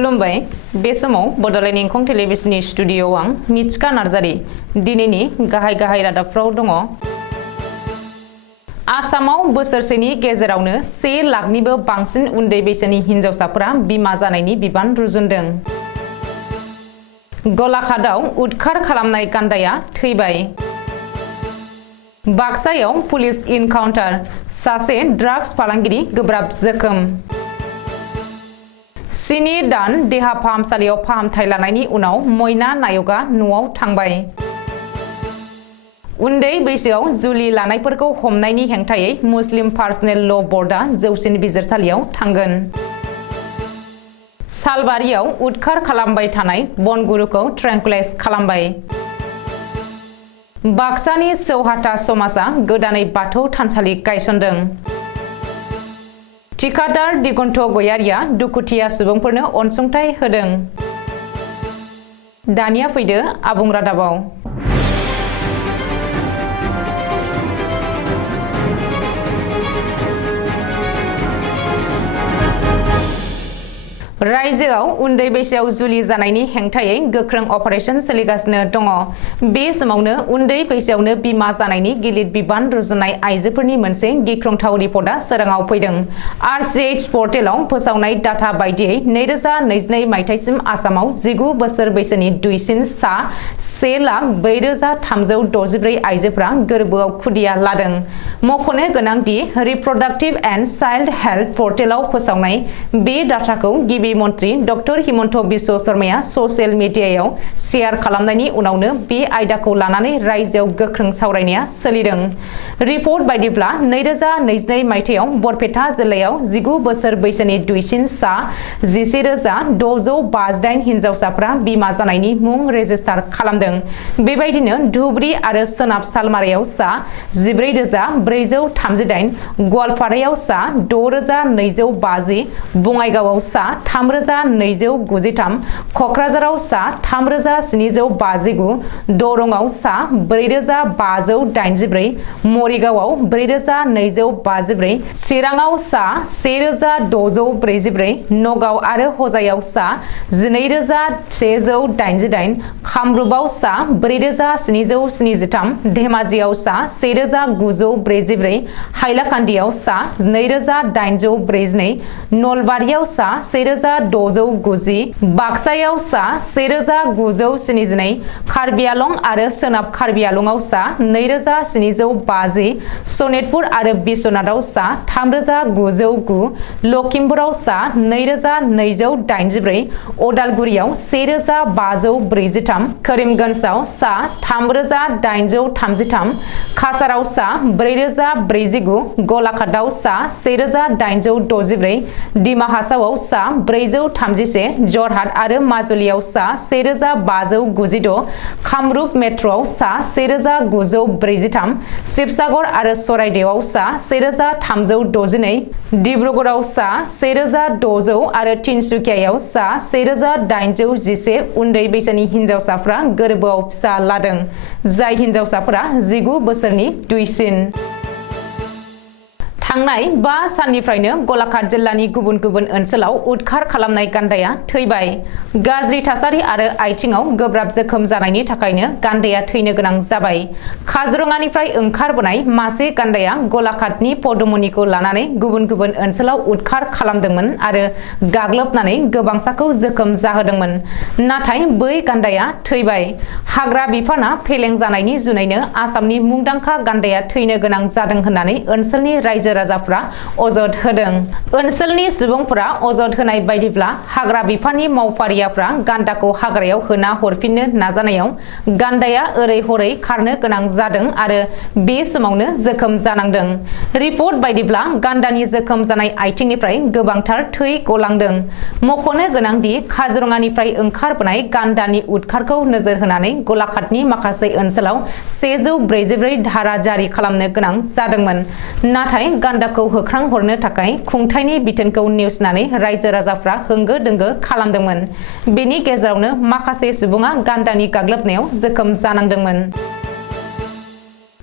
खुलुमबाय बे समाव बड'लेण्ड इंखं टेलिभिजननि स्टुडिय'आव आं मिथिका नार्जारी दिनैनि गाहाय रादाबफ्राव दङ। आसामाव बोसोरसेनि गेजेरावनो 1 लाखनिबो बांसिन उन्दै बैसोनि हिनजावसाफोरा बिमा जानायनि बिबान रुजुनदों। गलाघाटआव उदखार खालामनाय गान्दाया थैबाय। बाक्सायाव पुलिस इनकाउन्टार, सासे ड्राग्स फालांगिरि गोब्राब जोखोम। 7 दान देहा फाहामसालियाव फाहामथाय लानायनि उनाव मयना नायकआ न'आव थांबाय। उन्दै बैसोआव जुलि लानायफोरखौ हमनायनि हेंथायै मुस्लिम पार्सनेल ल' बर्डआ जौसिन बिजिरसालियाव थांगोन। सालबारियाव उदखार खालामबाय थानाय बनगुरुखौ ट्रेंकुलाइज खालामबाय। बाक्सानि सौहाथा समाजआ गोदानै बाथौ थानसालि गायसनदों। थिकादार दिगन्त गयारिया दुखुथिया सुबुंफोरनो अनसुंथाइ होदों। दानिया फैदो आबुं रादाबाव। रायजोआव उन्दै बैसोआव जुलि जानायनि हेंथायै गोख्रों अपारेशन सोलिगासिनो दङ। बे समावनो उन्दै बैसोआवनो बिमा जानायनि गिलिर बिबान रुजुननाय आइजोफोरनि मोनसे गिख्रंथाव रिपर्टआ सोराङाव फैदों। RCH पर्टेलाव फोसावनाय डाटा बायदियै 2022 मायथाइसिम आसामाव 19 बोसोर बैसोनि दुइसिन सा 1,04,364 आइजोफोरा गोरबोआव खुदिया लादों। मख'नो गोनांदि रिप्रडाक्टिभ एन्ड चाइल्ड हेल्थ पर्टेलाव फोसावनाय बे डाटाखौ गिबि मन्त्रि डक्टर हिमन्त बिश्व शर्माया ससियेल मिडियायाव शेयार खालामनायनि उनावनो बे आयदाखौ लानानै रायजोआव गोख्रों सावरायनाया सोलिदों। रिपर्ट बायदिब्ला 2022 मायथाइयाव बरपेटा जिल्लायाव 19 बोसोर बैसोनि दुइसिन सा 11,658 हिनजावसाफ्रा बिमा जानायनि मुं रेजिस्टार खालामदों। बेबायदिनो धुबुरी आरो सोनाब सालमारायाव सा 14,438, गवालपारायाव सा 6,250, बङाइगावआव सा 3,293, क'क्राझाराव सा 3,759, दरंआव सा 4,584, मरिगावआव 4,254, चिराङाव सा 1,644, नगाव आरो हजायाव सा 12,188, कामरुपआव सा 4,773, धेमाजियाव सा 1,944, हाइलाकान्दियाव सा 2,842, नलबारियाव सा 1,690, बाक्सायाव सा 1,972, कार्बि आलं आरो सोनाब कार्बि आलंआव सा 2,750, सनितपुर आरो बिश्वनाथआव सा 3,909, लखिमपुराव सा 2,284, अदालगुरियाव 1,543, करिमगन्जआव सा 3,833, काछाराव सा 4,049, गलाघाटआव सा 1,864, डिमा हासावआव सा 431, जरहाट आरो माजुलियाव सा 1,596, कामरुप मेट्र'आव सा 1,943, शिबसागर आरो चराइदेवआव सा 1,362, डिब्रुगड़आव सा 1,600 आरो तिनसुकियायाव सा 1,811 उन्दै बैसोनि हिनजावसाफ्रा गोरबोआव फिसा लादों, जाय हिनजावसाफोरा 19 बोसोरनि दुइसिन। थांनाय 5 साननिफ्रायनो गलाघाट जिल्लानि गुबुन गुबुन ओनसोलाव उदखार खालामनाय गान्दाया थैबाय। गाज्रि थासारि आरो आथिङाव गोब्राब जोखोम जानायनि थाखायनो गान्दाया थैनो गोनां जाबाय। काजिरङानिफ्राय ओंखारबोनाय मासे गान्दाया गलाघाटनि पदुमनिखौ लानानै गुबुन गुबुन ओनसोलाव उदखार खालामदोंमोन आरो गाग्लोबनानै गोबांसाखौ जोखोम जाहोदोंमोन। नाथाय बै गान्दाया थैबाय। हाग्रा बिफाना फेलें जानायनि जुनैनो आसामनि मुंदांखा गान्दाया थैनो गोनां जादों होननानै ओनसोलनि रायजो राजाफ्रा अजद होदों। ओनसोलनि सुबुंफोरा अजद होनाय बायदिब्ला हाग्रा बिफाननि मावफारियाफ्रा गान्दाखौ हाग्रायाव होना हरफिननो नाजानायाव गान्दाया ओरै हरै खारनो गोनां जादों आरो बे समावनो जोखोम जानांदों। रिपर्ट बायदिब्ला गान्दानि जोखोम जानाय आथिंनिफ्राय गोबांथार थै गलांदों। मख'नो गोनांदि काजिरङानिफ्राय ओंखारबोनाय गान्दानि उदखारखौ नोजोर होनानै गलाघाटनि माखासे ओनसोलाव 144 धारा जारि खालामनो गोनां जादोंमोन। नाथाय गान्दाखौ होख्रांहरनो थाखाय खुंथायनि बिथोनखौ नेवसिनानै रायजो राजाफ्रा होंगो दोंगो खालामदोंमोन। बेनि गेजेरावनो माखासे सुबुङा गान्दानि गाग्लोबनायाव जोखोम जानांदोंमोन।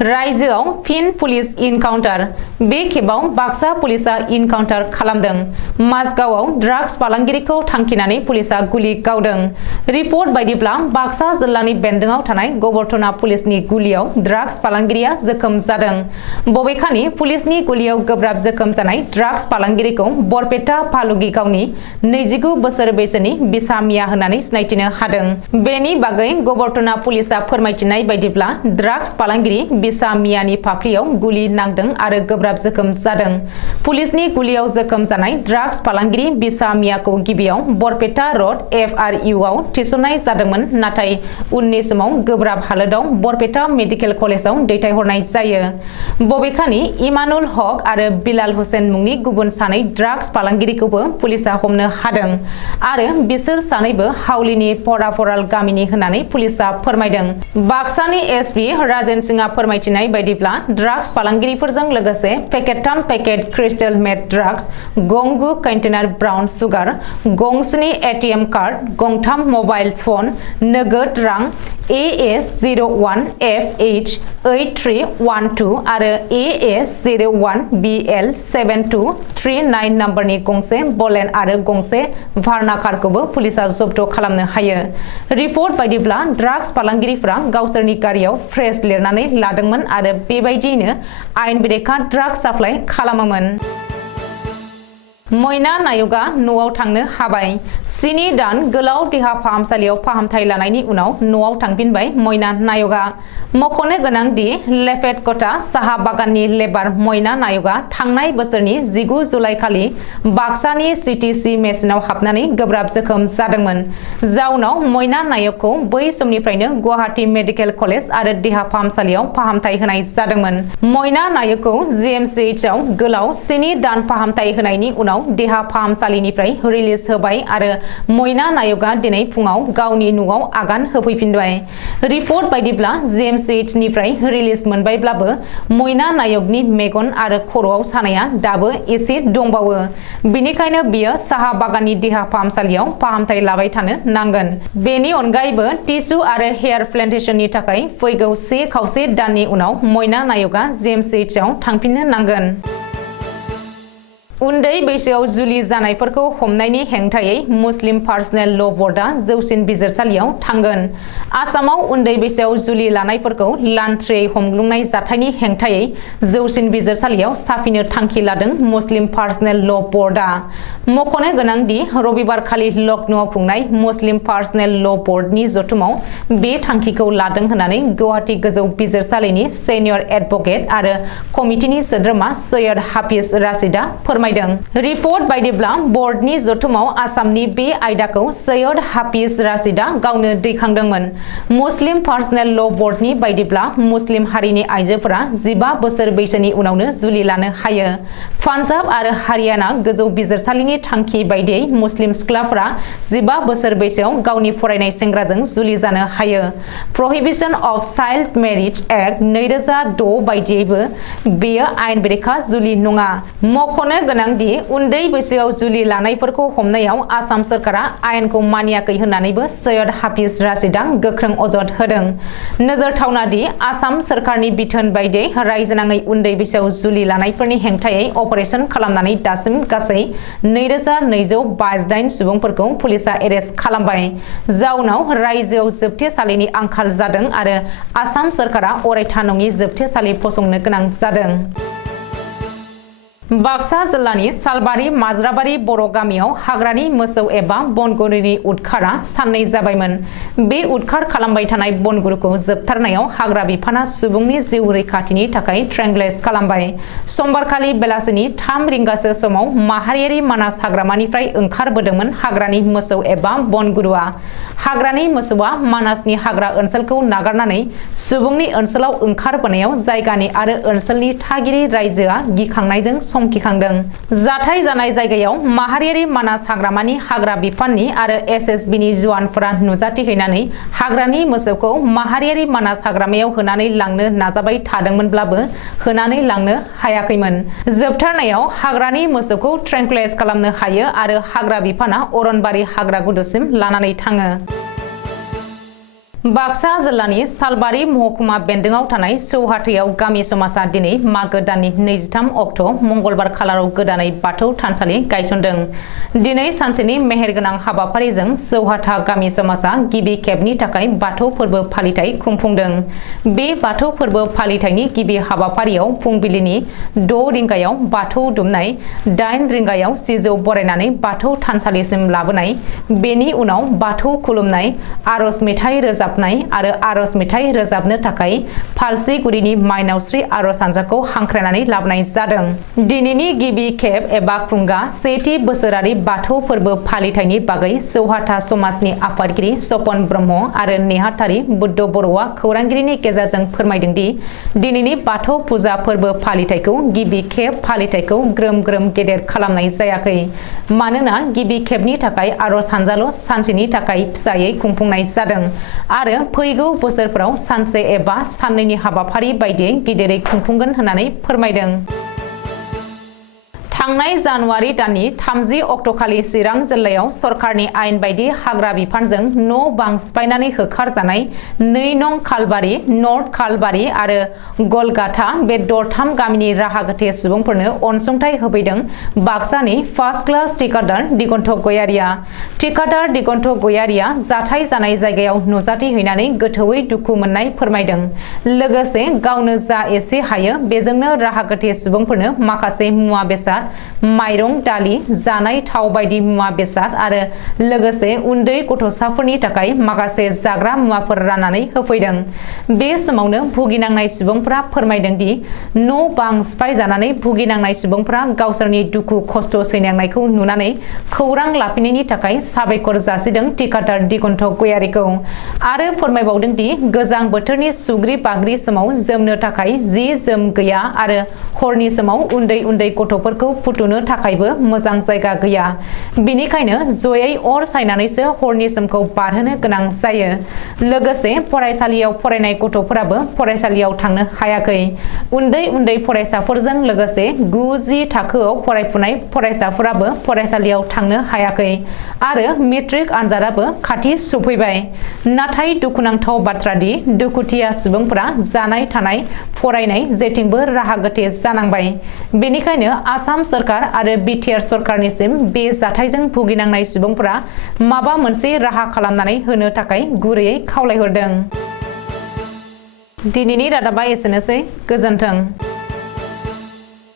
रायजोआव फिन पुलिस इनकाउन्टार बे खेबाव बाक्सा पुलिसा इनकाउन्टार खालामदों माजगावआव ड्राग्स फालांगिरिखौ थांखिनानै पुलिसा गुलि गावदों रिपर्ट बायदिब्ला बाक्सा जिल्लानि बेन्दोंआव थानाय गबरथना पुलिसनि गुलियाव ड्राग्स फालांगिरिया जोखोम जादों बबेखानि पुलिसनि गुलियाव गोब्राब जोखोम जानाय ड्राग्स फालांगिरिखौ बरपेटा फालुगि गावनि 29 बोसोर बैसोनि बिसा मिया होननानै सिनायथिनो हादों बेनि बागै गबरथना पुलिसा फोरमायथिनाय बायदिब्ला ड्राग्स फालांगिरि बिसा मियानि फाफ्लियाव गुलि नांदों आरो गोब्राब जोखोम जादों पुलिसनि गुलियाव जोखोम जानाय ड्राग्स फालांगिरि बिसा मियाखौ गिबियाव बरपेटा रड FRU आव थिसननाय जादोंमोन नाथाय उननि समाव गोब्राब हालोदाव बरपेटा मेडिकेल कलेजाव दैथायहरनाय जायो बबेखानि इमानुल हक आरो बिलाल हुसेन मुंनि गुबुन सानै ड्राग्स फालांगिरिखौबो पुलिसा हमनो हादों आरो बिसोर सानैबो हावलिनि पराफराल गामिनि होननानै पुलिसा फोरमायदों बाक्सानि SP राजेन सिंहआ फोरमायथिनाय बायदिब्ला ड्राग्स फालांगिरिफोरजों लोगोसे पेकेट 3 पेकेट क्रिस्टेल मेट ड्राग्स गंगु कन्टेनार ब्राउन सुगार गंस्नि ATM कार्ड गंथाम मबाइल फन नोगोद रां AS01FH8312 आरो AS01BL7239 नम्बरनि गंसे बलेन आरो गंसे भार्ना कारखौबो पुलिसा जब्द खालामनो हायो रिपर्ट बायदिब्ला ड्राग्स फालांगिरिफोरा गावसोरनि गारियाव फ्रेश लिरनानै लादोंमोन आरो बेबायदियैनो आयेन बेरेखा ड्राग्स साप्लाय खालामोमोन मयना नायकआ न'आव थांनो हाबाय 7 दान गोलाव देहा फाहामसालियाव फाहामथाय लानायनि उनाव न'आव थांफिनबाय मयना नायकआ मख'नो गोनां दि लेफेटकटा साहा बागाननि लेबार मयना नायकआ थांनाय बोसोरनि 19 जुलाइ खालि बाक्सानि CTC मेसिनाव हाबनानै गोब्राब जोखोम जादोंमोन जाउनाव मयना नायकखौ बै समनिफ्रायनो गुवाहाटी मेडिकेल कलेज आरो देहा फाहामसालियाव फाहामथाय होनाय जादोंमोन मयना नायकखौ GMCH आव गोलाव 7 दान फाहामथाय होनायनि उनाव देहा फाहामसालिनिफ्राय रिलिज होबाय आरो मयना नायकआ दिनै फुङाव गावनि न'आव आगान होफैफिनबाय रिपर्ट बायदिब्ला GMCH निफ्राय रिलिज मोनबायब्लाबो मयना नायकनि मेगन आरो खर'आव सानाया दाबो एसे दंबावो बेनिखायनो बियो साहा बागाननि देहा फाहामसालियाव फाहामथाय लाबाय थानो नांगोन बेनि अनगायैबो टिसु आरो हेयार प्लान्टेशननि थाखाय फैगौ 1.5 दाननि उनाव मयना नायकआ GMCH आव थांफिननो नांगोन उन्दै बैसोआव जुलि जानायफोरखौ हमनायनि हेंथायै मुस्लिम पार्सनेल ल' बर्डआ जौसिन बिजिरसालियाव थांगोन आसामाव उन्दै बैसोआव जुलि लानायफोरखौ लान्थ्रियै हमग्लुंनाय जाथायनि हेंथायै जौसिन बिजिरसालियाव साफिनो थांखि लादों मुस्लिम पार्सनेल ल' बर्डआ मख'नो गोनांदि रबिबारखालि लखनौआव खुंनाय मुस्लिम पार्सनेल ल' बर्डनि जथुमाव बे थांखिखौ लादों होननानै गुवाहाटी गोजौ बिजिरसालिनि सिनियर एडभकेट आरो कमिटिनि सोद्रोमा सैयद हाफिज राशिदआ फोरमायदों रिपर्ट बायदिब्ला बर्डनि जथुमाव आसामनि बे आयदाखौ सैयद हाफिज राशिदआ गावनो दैखांदोंमोन मुस्लिम पार्सनेल ल' बर्डनि बायदिब्ला मुस्लिम हारिनि आइजोफोरा 15 बोसोर बैसोनि उनावनो जुलि लानो हायो पान्जाब आरो हारियाना गोजौ बिजिरसालिनि थांखि बायदियै मुस्लिम सिख्लाफोरा 15 बोसोर बैसोआव गावनि फरायनाय सेंग्राजों जुलि जानो हायो प्रहिबिशन अफ चाइल्ड मेरिज एक्ट 2006 बायदियैबो बेयो आयेन बेरेखा जुलि नङा मख'नो गोनांदि उन्दै बैसोआव जुलि लानायफोरखौ हमनायाव आसाम सरकारा आयेनखौ मानियाखै होननानैबो सैयद हाफिज राशिदआ गोख्रों अजद होदों नोजोरथावना दि आसाम सरकारनि बिथोन बायदियै रायजोनाङै उन्दै बैसोआव जुलि लानायफोरनि हेंथायै अपारेशन खालामनानै दासिम गासै 2228 सुबुंफोरखौ पुलिसा एरेस्ट खालामबाय जाउनाव रायजोआव जोबथेसालिनि आंखाल जादों आरो आसाम सरकारा अरायथा नङि जोबथेसालि फसंनो गोनां जादों बाक्सा जिल्लानि सालबारि माज्राबारि बर' गामियाव हाग्रानि मोसौ एबा बनगुरुनि उदखारा साननै जाबायमोन बे उदखार खालामबाय थानाय बनगुरुखौ जोबथारनायाव हाग्रा बिफाना सुबुंनि जिउ रैखाथिनि थाखाय ट्रेंग्लेस खालामबाय समबारखालि बेलासिनि 3 रिंगासो समाव माहारियारि मानास हाग्रामानिफ्राय ओंखारबोदोंमोन हाग्रानि मोसौ एबा बनगुरुआ हाग्रानि मोसौआ मानासनि हाग्रा ओनसोलखौ नागारनानै सुबुंनि ओनसोलाव ओंखारबोनायाव जायगानि आरो ओनसोलनि थागिरि रायजोआ गिखांनायजों समखिखांदों जाथाय जानाय जायगायाव माहारियारि मानास हाग्रामानि हाग्रा बिफाननि आरो SSBनि जवानफोरा नुजाथिहैनानै हाग्रानि मोसौखौ माहारियारि मानास हाग्रामायाव होनानै लांनो नाजाबाय थादोंमोनब्लाबो होनानै लांनो हायाखैमोन जोबथारनायाव हाग्रानि मोसौखौ ट्रेंक्लेस खालामनो हायो आरो हाग्रा बिफाना अरनबारि हाग्रा गुदुसिम लानानै थाङो बाक्सा जिल्लानि सालबारि महकुमा बेन्दोंआव थानाय सौहाथैयाव गामि समाजा दिनै मागो दाननि 23 अक्ट' मंगलबार खालाराव गोदानै बाथौ थानसालि गायसनदों। दिनै सानसेनि मेहेरगोनां हाबाफारिजों सौहाथा गामि समाजा गिबि खेबनि थाखाय बाथौ फोरबो फालिथाय खुंफुंदों। बे बाथौ फोरबो फालिथायनि गिबि हाबाफारियाव फुंबिलिनि 6 रिंगायाव बाथौ दुमनाय, 8 रिंगायाव सिजौ बरायनानै बाथौ थानसालिसिम लाबोनाय, बेनि उनाव बाथौ खुलुमनाय, आरज मेथाइ रोजाब आरो आरज मेथाइ रोजाबनो थाखाय फालसिगुरिनि माइनावस्रि आरज हानजाखौ हांख्रायनानै लाबोनाय जादों। दिनैनि गिबि खेब एबा खुंगा सेथि बोसोरारि बाथौ फोरबो फालिथायनि बागै सौहाथा समाजनि आफादगिरि सपन ब्रह्म आरो नेहाथारि बुद्ध बर'आ खौरांगिरिनि गेजेरजों फोरमायदों दि दिनैनि बाथौ फुजा फोरबो फालिथायखौ गिबि खेब फालिथायखौ ग्रोम ग्रोम गेदेर खालामनाय जायाखै, मानोना गिबि खेबनि थाखाय आरज हानजाल' सानसेनि थाखाय फिसायै खुंफुंनाय जादों आरो फैगौ बोसोरफोराव सानसे एबा साननैनि हाबाफारि बायदियै गिदिरै खुंफुंगोन होननानै फोरमायदों। थांनाय जानुवारि दाननि 30 अक्ट'खालि चिरां जिल्लायाव सरकारनि आयेन बायदि हाग्रा बिफानजों न' बां सिफायनानै होखारजानाय 2 नं खालबारि, नर्थ खालबारि आरो गलगाथा बे दरथाम गामिनि राहा गोथे सुबुंफोरनो अनसुंथाइ होफैदों बाक्सानि फार्स्ट क्लास थिकादार दिगन्त गयारिया। थिकादार दिगन्त गयारिया जाथाय जानाय जायगायाव नुजाथिहैनानै गोथौयै दुखु मोननाय फोरमायदों। लोगोसे गावनो जा एसे हायो बेजोंनो राहा गोथे सुबुंफोरनो माखासे मुवा बेसाद, माइरं, दालि, जानाय थाव बायदि मुवा बेसाद आरो लोगोसे उन्दै गथ'साफोरनि थाखाय माखासे जाग्रा मुवाफोर राननानै होफैदों। बे समावनो भुगिनांनाय सुबुंफोरा फोरमायदों दि न' बां सिफाय जानानै भुगिनांनाय सुबुंफोरा गावसोरनि दुखु खस्थ' सैनांनायखौ नुनानै खौरां लाफिननायनि थाखाय साबायखर जासिदों थिकादार दिगन्त गयारिखौ आरो फोरमायबावदों दि गोजां बोथोरनि सुग्रि बाग्रि समाव जोमनो थाखाय जि जोम गैया आरो हरनि समाव उन्दै उन्दै गथ'फोरखौ फुथुनो थाखायबो मोजां जायगा गैया। बिनिखायनो जयै अर सायनानैसो हरनि समखौ बारहोनो गोनां जायो। लोगोसे फरायसालियाव फरायनाय गथ'फोराबो फरायसालियाव थांनो हायाखै। उन्दै उन्दै फरायसाफोरजों लोगोसे 9-10 थाखोआव फरायफुनाय फरायसाफोराबो फरायसालियाव थांनो हायाखै आरो मेट्रिक आनजादाबो खाथि सफैबाय। नाथाय दुखुनांथाव बाथ्रा दि दुखुथिया सुबुंफोरा जानाय थानाय, फरायनाय जेथिंबो राहा गोथे जानांबाय। बेनिखायनो आसाम सरकार आरो बिटिआर सरकारनिसिम बे जाथायजों भुगिनांनाय सुबुंफोरा माबा मोनसे राहा खालामनानै होनो थाखाय गुरैयै खावलायहरदों। दिनैनि रादाबा एसेनोसै। गोजोन्थों।